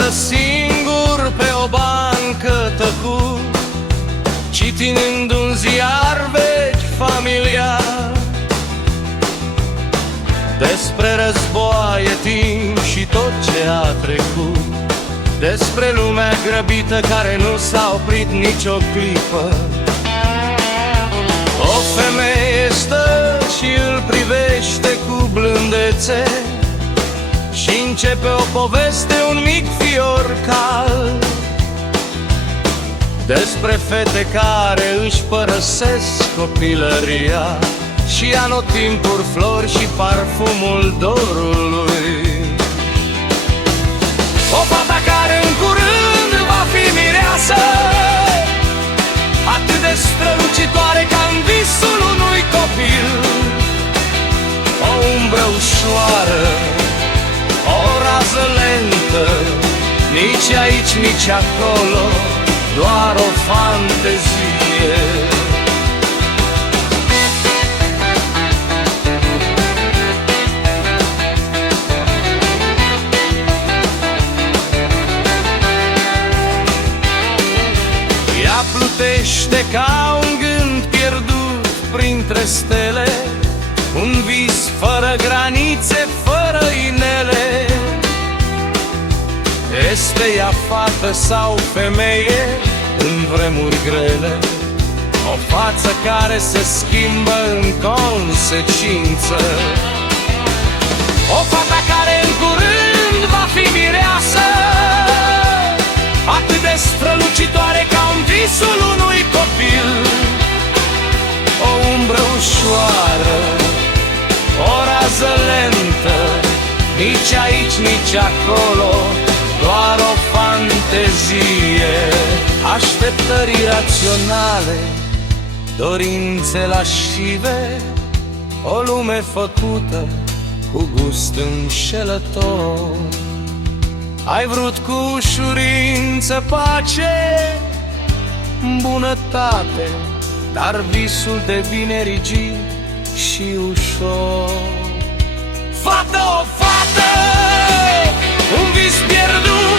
stă singur pe o bancă tăcut, citind un ziar vechi familiar, despre războaie, timp și tot ce a trecut, despre lumea grăbită care nu s-a oprit nicio clipă. O femeie stă și îl privește cu blândețe și începe o poveste, un mic fior cald, despre fete care își părăsesc copilăria și anotimpuri, flori și parfumul dorului. O fată care în curând va fi mireasă, atât de strălucitoare ca în visul unui copil. O umbră ușoară, o rază lentă, nici aici, nici acolo, doar o fantezie. Ea plutește ca un gând pierdut printre stele, un vis fără granițe, fără inele. Este ea fată sau femeie în vremuri grele, o față care se schimbă în consecință. O fată care în curând va fi mireasă, atât de strălucitoare ca în visul unui copil. O umbră ușoară, o rază lentă, nici aici, nici acolo, doar o fantezie. Așteptări iraționale, dorințe lascive, o lume făcută cu gust înșelător. Ai vrut cu ușurință pace, bunătate, dar visul devine rigid și ușor. Fată, o fată, un vis pierdut